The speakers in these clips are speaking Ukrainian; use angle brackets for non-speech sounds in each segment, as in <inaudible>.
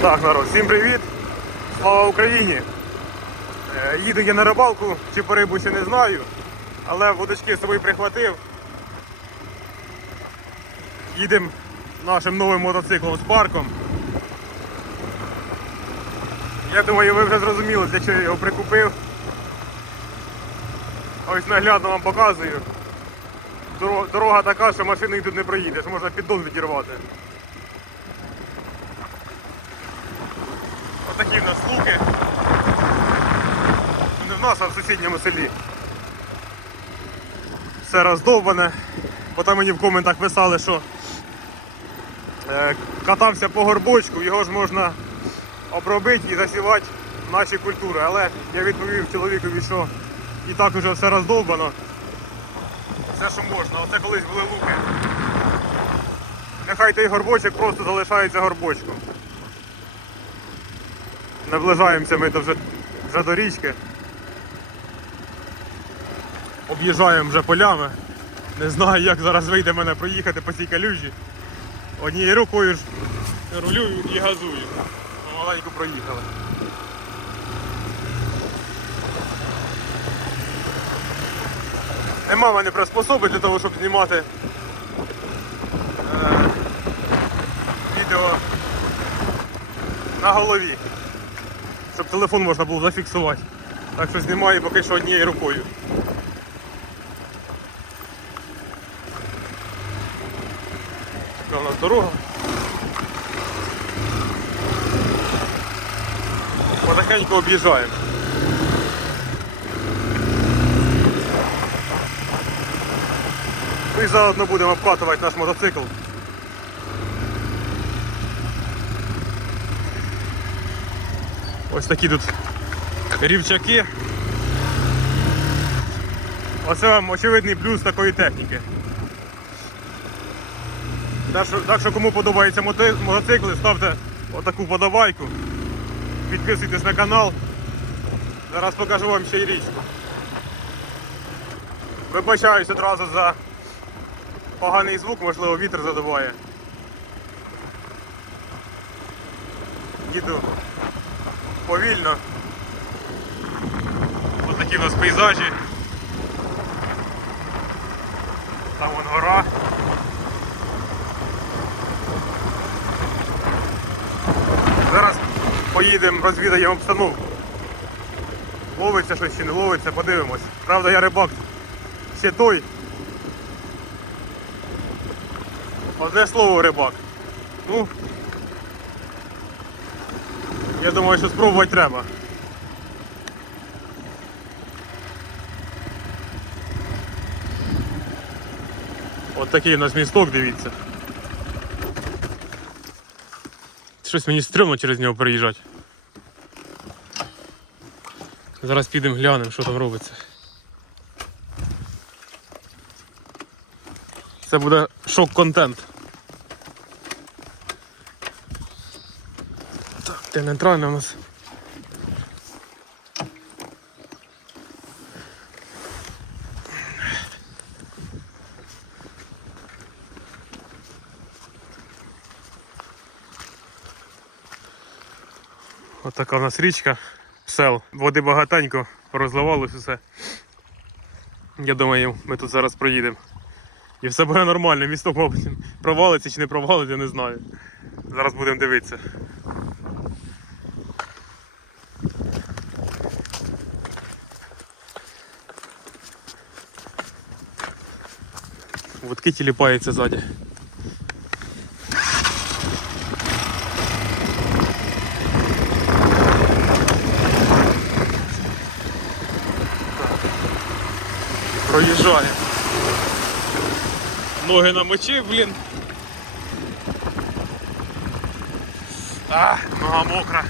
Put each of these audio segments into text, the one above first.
Так, народ, всім привіт! Слава Україні! Е, Їду я на рибалку, чи по рибу ще не знаю, але водочки з собою прихватив. Їдемо нашим новим мотоциклом з парком. Я думаю, ви вже зрозуміли, для чого я його прикупив. Ось наглядно вам показую. Дорога, така, що машиною тут не проїдеш, можна піддон відірвати. Нас луки. Не в нас, а в сусідньому селі. Все роздовбане. Бо там мені в коментах писали, що е, катався по горбочку, його ж можна обробити і засівати наші культури. Але я відповів чоловікові, що і так уже все роздовбано. Все, що можна. Оце колись були луки. Нехай той горбочок просто залишається горбочком. Наближаємося ми вже, вже до річки. Об'їжджаємо вже полями. Не знаю, як зараз вийде мене проїхати по цій калюжі. Однією рукою ж рулю і газую. Маленько проїхали. Нема мене приспособи для того, щоб знімати е, відео на голові щоб телефон можна було зафіксувати. Так що знімаю поки що однією рукою. Така у нас дорога. Потихеньку об'їжджаємо. Ну І заодно будемо обкатувати наш мотоцикл. Ось такі тут рівчаки. Оце вам очевидний плюс такої техніки. Так що, так що кому подобаються мотоцикли, ставте отаку подобайку. Підписуйтесь на канал. Зараз покажу вам ще й річку. Вибачаюсь одразу за поганий звук, можливо вітер задуває. Їду повільно. Ось такі у нас пейзажі. Там вон гора. Зараз поїдемо, розвідаємо обстановку. Ловиться щось чи не ловиться, подивимось. Правда, я рибак ще той. Одне слово рибак. Ну, я думаю, що спробувати треба. От такий у нас місток, дивіться. Щось мені стрьомно через нього переїжджати. Зараз підемо глянемо, що там робиться. Це буде шок-контент. Де нейтрально у нас. Ось така у нас річка, сел. Води багатенько, розливалось усе. Я думаю, ми тут зараз проїдемо. І все буде нормально, місток, мабуть, провалиться чи не провалиться, я не знаю. Зараз будемо дивитися. Водки тіліпаються ззаді. Проїжджає. Ноги на мочі, блін. А, нога мокра.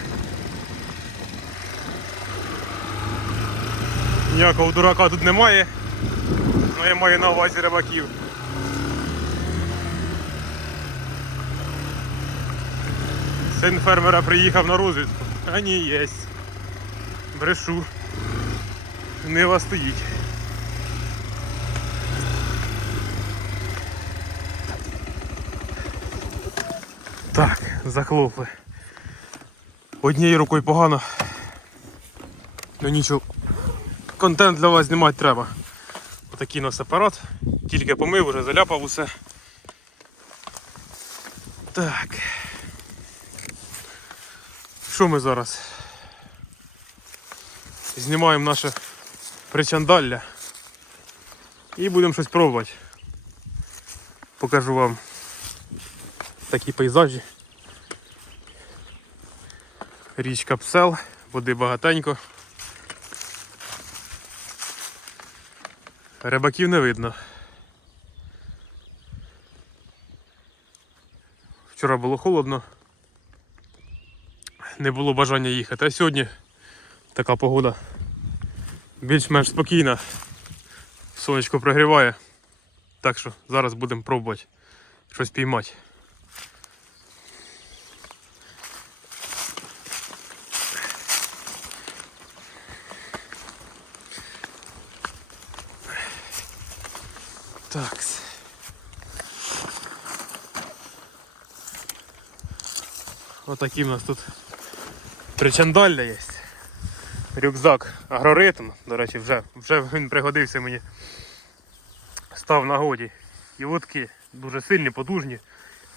Ніякого дурака тут немає. Ну я маю на увазі рибаків. Син фермера приїхав на розвідку. А ні, єсть. Брешу. Нива стоїть. Так, захлопли. Однією рукою погано. Ну нічого. Контент для вас знімати треба. Отакий нас апарат. Тільки помив, вже заляпав усе. Так. Що ми зараз? Знімаємо наше причандалля. І будемо щось пробувати. Покажу вам такі пейзажі. Річка Псел, води багатенько. Рибаків не видно. Вчора було холодно. Не було бажання їхати. А сьогодні така погода більш-менш спокійна. Сонечко прогріває. Так що зараз будемо пробувати щось піймати. Так. Отакі в нас тут причандалля є. Рюкзак агроритм, до речі, вже, вже він пригодився мені. Став на годі. І вудки дуже сильні, потужні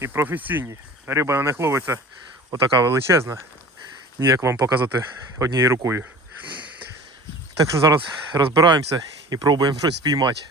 і професійні. Риба на них ловиться отака величезна. Ніяк вам показати однією рукою. Так що зараз розбираємося і пробуємо щось спіймати.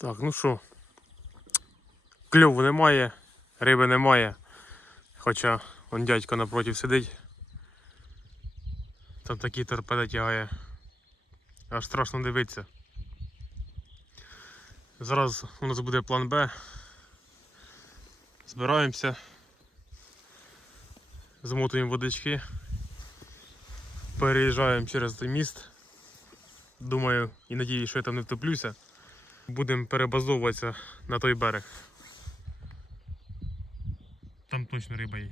Так, ну що, кльову немає, риби немає. Хоча он дядько напротив сидить. Там такі торпеди тягає. Аж страшно дивитися. Зараз у нас буде план Б. Збираємося. Змотуємо водички. Переїжджаємо через той міст. Думаю і надіюсь, що я там не втоплюся будемо перебазовуватися на той берег. Там точно риба є.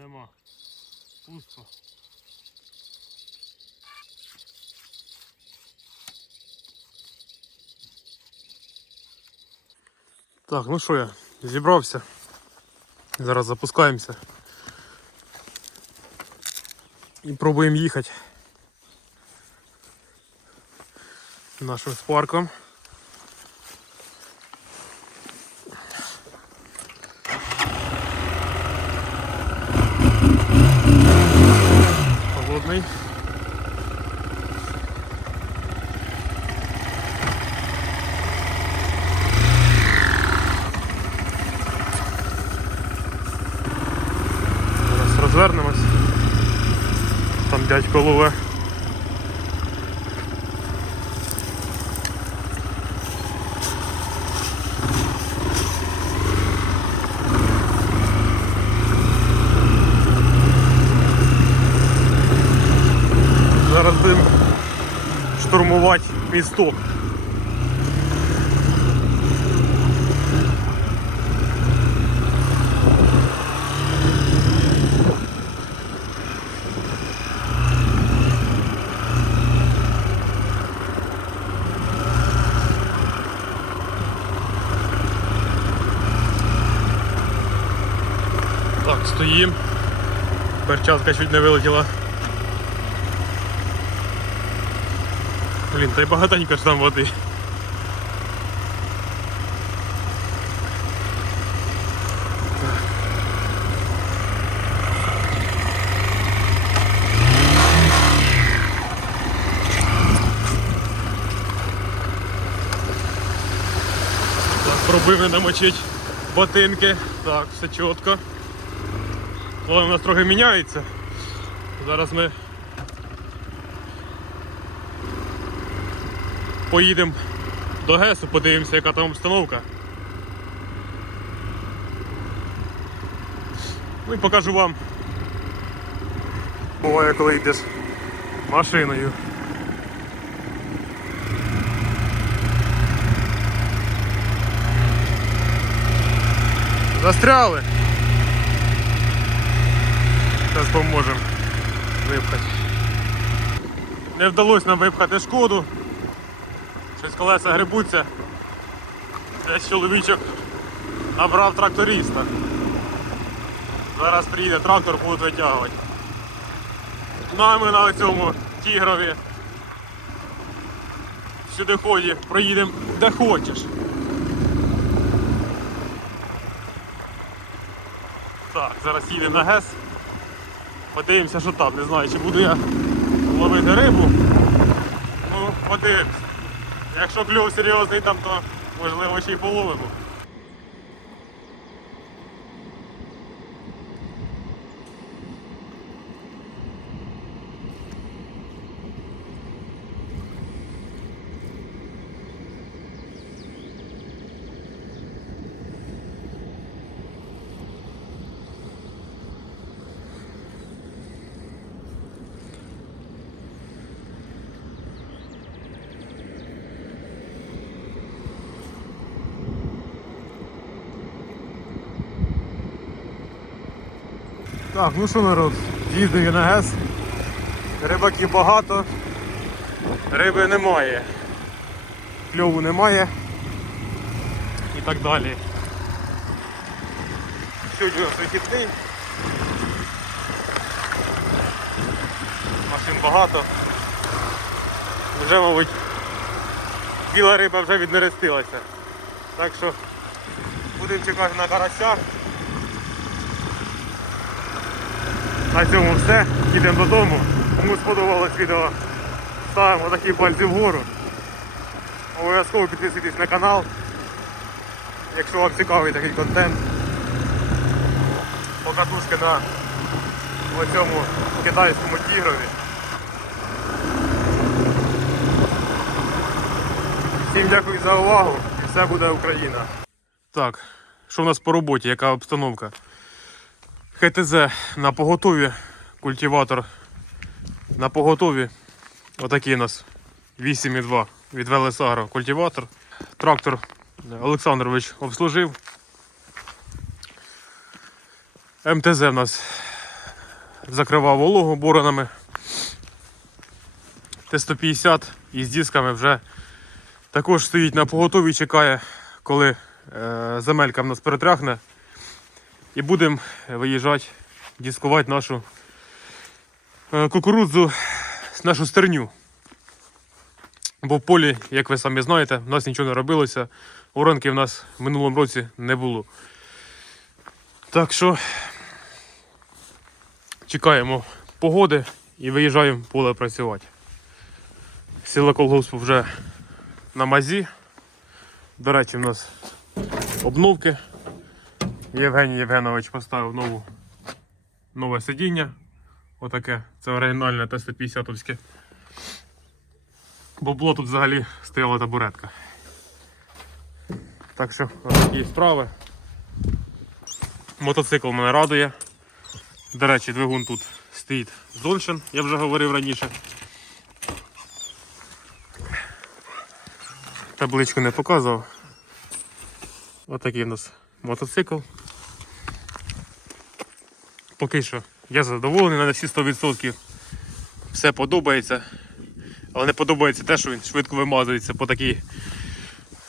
Нема. Пусто. Так, ну що я, зібрався. Зараз запускаємося. І пробуємо їхати нашим спарком. Там. Зараз будемо штурмувати місток. Стоїм. Перчатка чуть не вилетіла. Блін, та й багатенько ж там води. Пробив не намочить ботинки. Так, все чітко. План у нас трохи міняється. Зараз ми поїдемо до ГЕСу, подивимося, яка там обстановка. Ну і покажу вам. Буває, коли йдеш машиною. Застряли. Зараз поможемо випхати. Не вдалося нам випхати шкоду. Щось колеса грибуться. Десь чоловічок набрав тракториста. Зараз приїде трактор, будуть витягувати. Ну а ми на цьому тігрові сюди ході проїдемо де хочеш. Так, зараз їдемо на ГЕС. Подивимося, що там. Не знаю, чи буду я ловити рибу. Ну, подивимось. Якщо клюв серйозний там, то можливо ще й половимо. Так, ну що народ, їздив я на ГЕС. Рибаків багато, риби немає. Кльову немає. І так далі. Сьогодні у нас вихідний. Машин багато. Вже, мабуть, біла риба вже віднерестилася. Так що будемо чекати на карася. На цьому все. Їдемо додому. Кому сподобалось відео, ставимо такі пальці вгору. Обов'язково підписуйтесь на канал, якщо вам цікавий такий контент. Покатушки на цьому китайському тігрові. Всім дякую за увагу і все буде Україна. Так, що в нас по роботі, яка обстановка? ХТЗ на поготові, культиватор на поготові. Отакий у нас 8,2 від Велесагро культиватор. Трактор Олександрович обслужив. МТЗ в нас закривав вологу боронами. Т-150 із дисками вже також стоїть на поготові, чекає, коли е, земелька в нас перетряхне. І будемо виїжджати, дискувати нашу е, кукурудзу, нашу стерню. Бо в полі, як ви самі знаєте, в нас нічого не робилося. Уранки в нас в минулому році не було. Так що чекаємо погоди і виїжджаємо в поле працювати. Сила колгоспу вже на мазі. До речі, в нас обновки. Євгеній Євгенович поставив нову, нове сидіння. Отаке, це оригінальне Т-150. Бабло тут взагалі стояла табуретка. Так що такі справи. Мотоцикл мене радує. До речі, двигун тут стоїть Зольшин, я вже говорив раніше. Табличку не показував. Отакий у нас мотоцикл. Поки що я задоволений на всі 100%. Все подобається. Але не подобається те, що він швидко вимазується по такій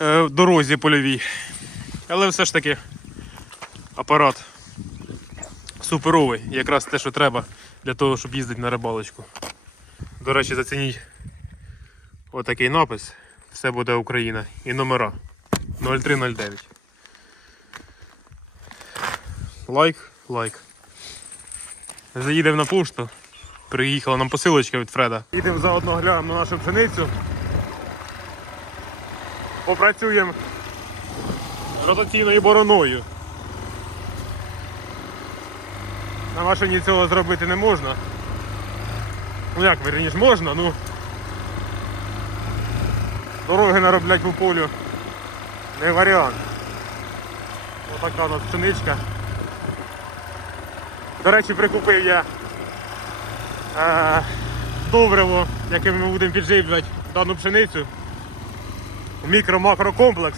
е, дорозі польовій. Але все ж таки апарат суперовий, якраз те, що треба для того, щоб їздити на рибалочку. До речі, зацініть отакий напис. Все буде Україна і номера 0309. Лайк, лайк. Заїдемо на пошту. Приїхала нам посилочка від Фреда. Їдемо заодно глянемо на нашу пшеницю. Попрацюємо ротаційною бороною. На машині цього зробити не можна. Ну як, верніше можна, ну. Дороги нароблять по полю. Не варіант. Отака у нас пшеничка. До речі, прикупив я е, добриво, яким ми будемо підживлювати дану пшеницю. Мікро-макрокомплекс.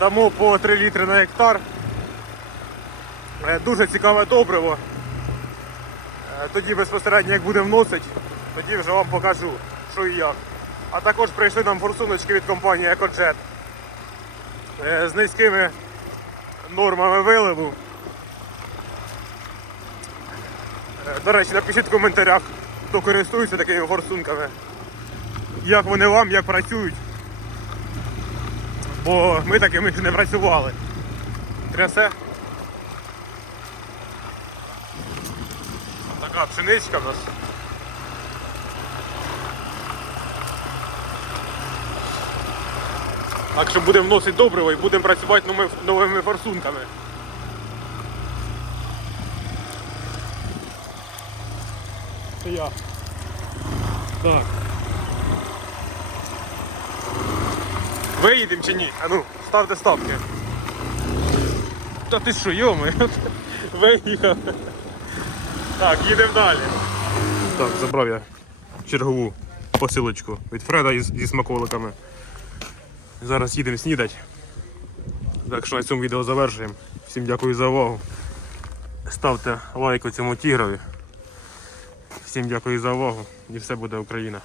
Дамо по 3 літри на гектар. Е, Дуже цікаве добриво. Е, Тоді безпосередньо як будемо вносити, тоді вже вам покажу, що і як. А також прийшли нам форсуночки від компанії EcoJet е, з низькими нормами виливу. Е, До речі, напишіть в коментарях, хто користується такими форсунками. Як вони вам, як працюють. Бо ми такими ще не працювали. Трясе. Така пшеничка в нас. Так що будемо вносити добриво і будемо працювати новими форсунками. Я. Так. Виїдемо чи ні? А ну, ставте ставки. Та ти що, йоми? <laughs> Виїхав. Так, їдемо далі. Так, забрав я чергову посилочку від Фреда із, зі смаколиками. Зараз їдемо снідати. Так що на цьому відео завершуємо. Всім дякую за увагу. Ставте лайк цьому тігрові. Всім дякую за увагу і все буде Україна.